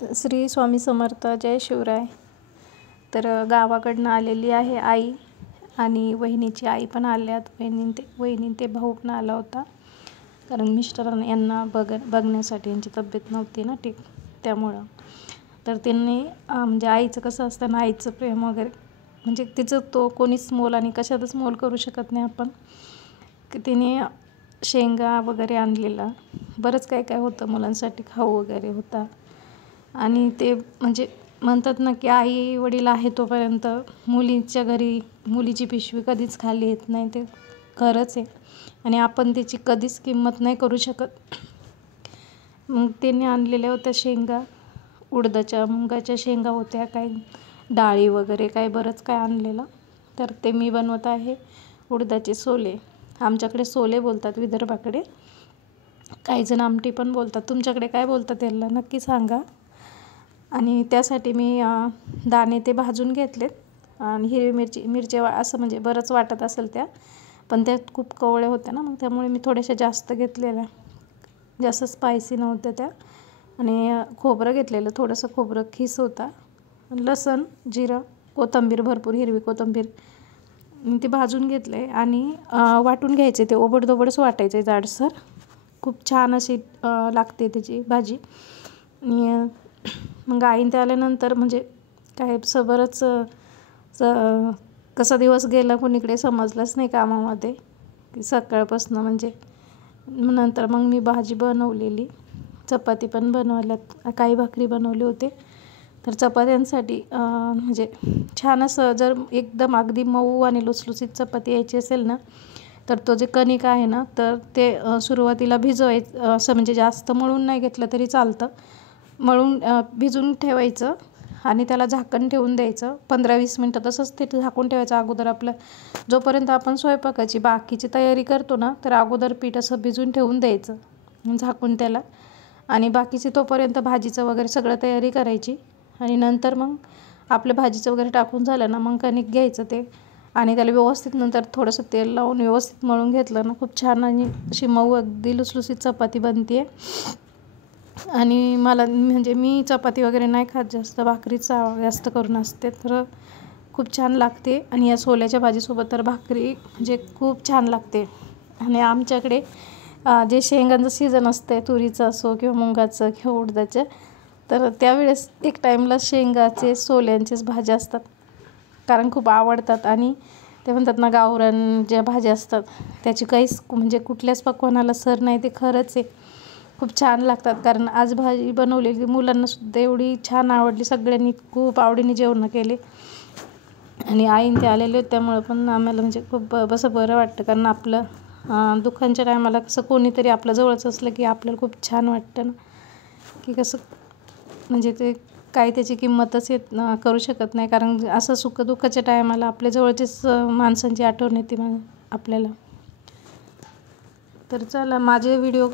श्री स्वामी समर्थ. जय शिवराय. तर गावाकडनं आलेली आहे आई आणि वहिनीची आई पण आल्यात. वहिनी ते भाऊ पण आला होता, कारण मिस्टरांना यांना बघण्यासाठी यांची तब्येत नव्हती ना ठीक, त्यामुळं. तर त्यांनी म्हणजे आईचं कसं असतं ना, आईचं प्रेम वगैरे म्हणजे तिचं तो कोणीच मोल आणि कशातच मोल करू शकत नाही आपण. की तिने शेंगा वगैरे आणलेला, बरंच काय काय होतं मुलांसाठी, खाऊ वगैरे होता. आणि ते म्हणजे म्हणतात ना की आई वडील आहे तोपर्यंत मुलीच्या घरी मुलीची पिशवी कधीच खाली येत नाही, ते खरंच आहे. आणि आपण त्याची कधीच किंमत नाही करू शकत. मग त्यांनी आणलेल्या होत्या शेंगा, उडदाच्या मुगाच्या शेंगा होत्या, काही डाळी वगैरे काय बरंच काय आणलेलं. तर ते मी बनवत आहे उडदाचे सोले. आमच्याकडे सोले बोलतात, विदर्भाकडे. काही जण आमटी पण बोलतात. तुमच्याकडे काय बोलतात त्याला नक्की सांगा. आणि त्यासाठी मी दाणे ते भाजून घेतलेत आणि हिरवी मिरच्या असं म्हणजे बरंच वाटत असेल त्या, पण त्या खूप कवळ्या होत्या ना, मग त्यामुळे मी थोड्याशा जास्त घेतलेल्या, जास्त स्पायसी नव्हत्या त्या. आणि खोबरं घेतलेलं, थोडंसं खोबरं खीस होता, लसण, जिरं, कोथिंबीर, भरपूर हिरवी कोथिंबीर ते भाजून घेतले आणि वाटून घ्यायचे. ते ओबडधोबडच वाटायचे जाडसर, खूप छान अशी लागते त्याची भाजी. आणि मग आईन ते आल्यानंतर म्हणजे काय बरंच कसा दिवस गेला कोणीकडे समजलंच नाही कामामध्ये, की सकाळपासून म्हणजे. नंतर मग मी भाजी बनवलेली, चपाती पण बनवल्यात, काही भाकरी बनवली होते. तर चपात्यांसाठी म्हणजे छान असं जर एकदम अगदी मऊ आणि लुसलुसीत चपाती यायची असेल ना, तर तो जे कणिक आहे ना, तर ते सुरुवातीला भिजवायचं, असं म्हणजे जास्त मळून नाही घेतलं तरी चालतं. मळून भिजून ठेवायचं आणि त्याला झाकण ठेवून द्यायचं 15-20 मिनटं. तसंच ते झाकून ठेवायचं. अगोदर आपलं जोपर्यंत आपण स्वयंपाकाची बाकीची तयारी करतो ना, तर अगोदर पीठ असं भिजून ठेवून द्यायचं झाकून त्याला. आणि बाकीची तोपर्यंत भाजीचं वगैरे सगळं तयारी करायची. आणि नंतर मग आपलं भाजीचं वगैरे टाकून झालं ना, मग कणिक घ्यायचं ते आणि त्याला व्यवस्थित नंतर थोडंसं तेल लावून व्यवस्थित मळून घेतलं ना, खूप छान आणि अशी मऊ अगदी लुसलुसीत चपाती बनते आहे. आणि मला म्हणजे मी चपाती वगैरे नाही खात जास्त, भाकरीच जास्त करून असते, तर खूप छान लागते. आणि या सोल्याच्या भाजीसोबत तर भाकरी म्हणजे खूप छान लागते. आणि आमच्याकडे जे शेंगांचं सीझन असते, तुरीचं असो किंवा मुगाचं किंवा उडदाचं, तर त्यावेळेस एक टाईमला शेंगाचे सोल्यांचेच भाज्या असतात, कारण खूप आवडतात. आणि ते म्हणतात ना, गावरान ज्या भाज्या असतात त्याची काहीच म्हणजे कुठल्याच पक्वानाला सर नाही, ते खरंच आहे. खूप छान लागतात. कारण आज भाजी बनवलेली मुलांनासुद्धा एवढी छान आवडली, सगळ्यांनी खूप आवडीने जेवण केले. आणि आईन ते आलेले होते, त्यामुळं पण आम्हाला म्हणजे खूप असं बरं वाटतं. कारण आपलं दुःखांच्या टायमाला कसं कोणीतरी आपलं जवळच असलं की आपल्याला खूप छान वाटतं ना, की कसं म्हणजे ते काही त्याची किंमतच करू शकत नाही. कारण असं सुखदुःखाच्या टायमाला आपल्या जवळचेच माणसांची आठवण येते आपल्याला. तर चला, माझे व्हिडिओ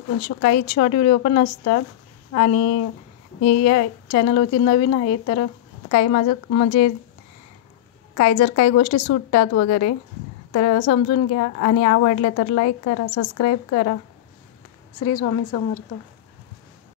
काही शॉर्ट व्हिडिओ पण असतात. आणि मी या चॅनलवरती नवीन आहे, तर काही माझं म्हणजे जर काही गोष्टी सुटतात वगैरे तर समजून घ्या. आणि आवडल्या तर लाईक करा, सबस्क्राईब करा. श्री स्वामी समर्थ.